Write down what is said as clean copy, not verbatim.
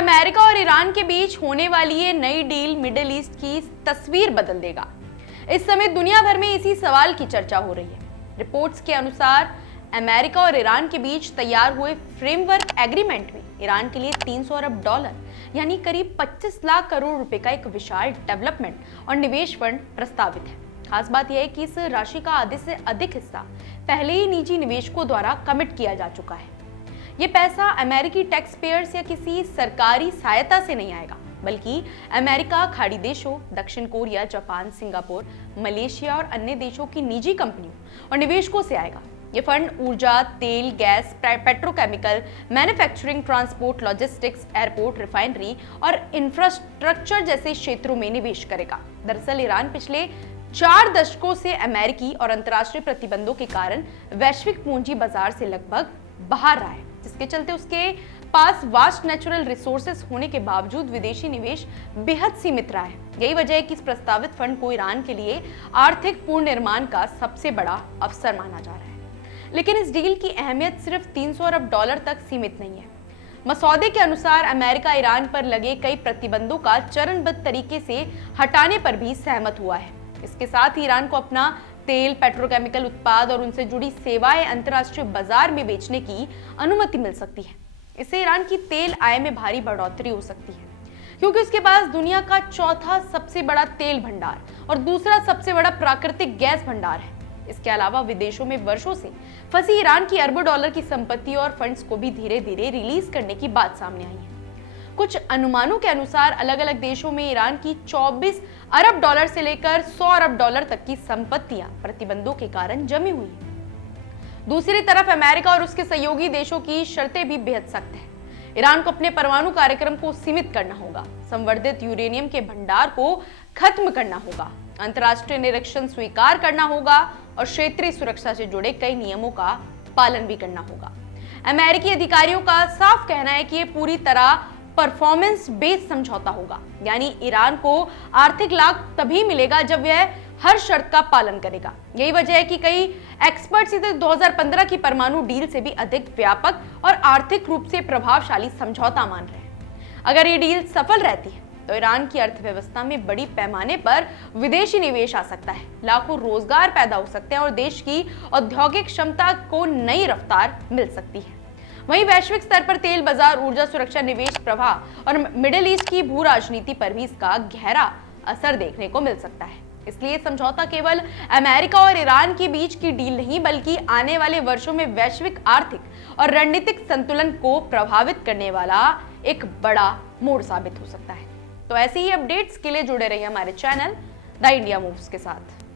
America और Iran के बीच होने वाली ये नई डील मिडिल ईस्ट की तस्वीर बदल देगा। इस समय दुनिया भर में इसी सवाल की चर्चा हो रही है। रिपोर्ट्स के अनुसार अमेरिका और ईरान के बीच तैयार हुए फ्रेमवर्क एग्रीमेंट में ईरान के लिए 300 अरब डॉलर यानी करीब 25 लाख करोड़ रुपए का एक विशाल डेवलपमेंट और निवेश फंड प्रस्तावित है। खास बात यह है कि इस राशि का आधे से अधिक हिस्सा पहले ही निजी निवेशकों द्वारा कमिट किया जा चुका है। ये पैसा अमेरिकी टैक्स पेयर्स या किसी सरकारी सहायता से नहीं आएगा, बल्कि अमेरिका, खाड़ी देशों, दक्षिण कोरिया, जापान, सिंगापुर, मलेशिया और अन्य देशों की निजी कंपनियों और निवेशकों से आएगा। ये फंड ऊर्जा, तेल, gas, petrochemical, manufacturing, transport, logistics, airport, refinery और इंफ्रास्ट्रक्चर जैसे क्षेत्रों में निवेश करेगा। दरअसल ईरान पिछले 4 दशकों से अमेरिकी और अंतर्राष्ट्रीय प्रतिबंधों के कारण वैश्विक पूंजी बाजार से लगभग बाहर रहा है, जिसके चलते उसके पास वास्ट नेचुरल रिसोर्सेस होने के बावजूद विदेशी निवेश बेहद सीमित रहा है। यही वजह है कि इस प्रस्तावित फंड को ईरान के लिए आर्थिक पुनर्निर्माण का सबसे बड़ा अवसर माना जा रहा है। लेकिन इस डील की अहमियत सिर्फ 300 अरब डॉलर तक सीमित नहीं है। मसौदे के अनुसार अमेरिका ईरान पर लगे कई प्रतिबंधों का चरणबद्ध तरीके से हटाने पर भी सहमत हुआ है। इसके साथ ही ईरान को अपना तेल, पेट्रोकेमिकल उत्पाद और उनसे जुड़ी सेवाएं अंतर्राष्ट्रीय बाजार में बेचने की अनुमति मिल सकती है। इससे ईरान की तेल आय में भारी बढ़ोतरी हो सकती है, क्योंकि उसके पास दुनिया का चौथा सबसे बड़ा तेल भंडार और दूसरा सबसे बड़ा प्राकृतिक गैस भंडार है। इसके अलावा विदेशों में वर्षों से फंसी ईरान की अरबों डॉलर की संपत्ति और फंड्स को भी धीरे धीरे रिलीज करने की बात सामने आई है। कुछ अनुमानों के अनुसार अलग अलग देशों में ईरान की 24 अरब डॉलर से लेकर 100 अरब डॉलर तक की संपत्तियां प्रतिबंधों के कारण जमी हुई हैं। दूसरी तरफ अमेरिका और उसके सहयोगी देशों की शर्तें भी बेहद सख्त है। ईरान को अपने परमाणु कार्यक्रम को सीमित करना होगा, संवर्धित यूरेनियम के भंडार को खत्म करना होगा, अंतर्राष्ट्रीय निरीक्षण स्वीकार करना होगा और क्षेत्रीय सुरक्षा से जुड़े कई नियमों का पालन भी करना होगा। अमेरिकी अधिकारियों का साफ कहना है कि ये पूरी तरह परफॉर्मेंस बेस्ड समझौता होगा, यानी ईरान को आर्थिक लाभ तभी मिलेगा जब वह हर शर्त का पालन करेगा। यही वजह है कि कई एक्सपर्ट्स इसे 2015 की परमाणु डील से भी अधिक व्यापक और आर्थिक रूप से प्रभावशाली समझौता मान रहे हैं। अगर ये डील सफल रहती है तो ईरान की अर्थव्यवस्था में बड़ी पैमाने पर विदेशी निवेश आ सकता है, लाखों रोजगार पैदा हो सकते हैं और देश की औद्योगिक क्षमता को नई रफ्तार मिल सकती है। वहीं वैश्विक स्तर पर तेल बाजार, ऊर्जा सुरक्षा, निवेश प्रवाह और मिडिल ईस्ट की भू राजनीति पर भी इसका गहरा असर देखने को मिल सकता है। इसलिए समझौता केवल अमेरिका और ईरान के बीच की डील नहीं, बल्कि आने वाले वर्षों में वैश्विक आर्थिक और रणनीतिक संतुलन को प्रभावित करने वाला एक बड़ा मोड़ साबित हो सकता है। तो ऐसे ही अपडेट्स के लिए जुड़े रहिए हमारे चैनल द इंडिया मूव्स के साथ।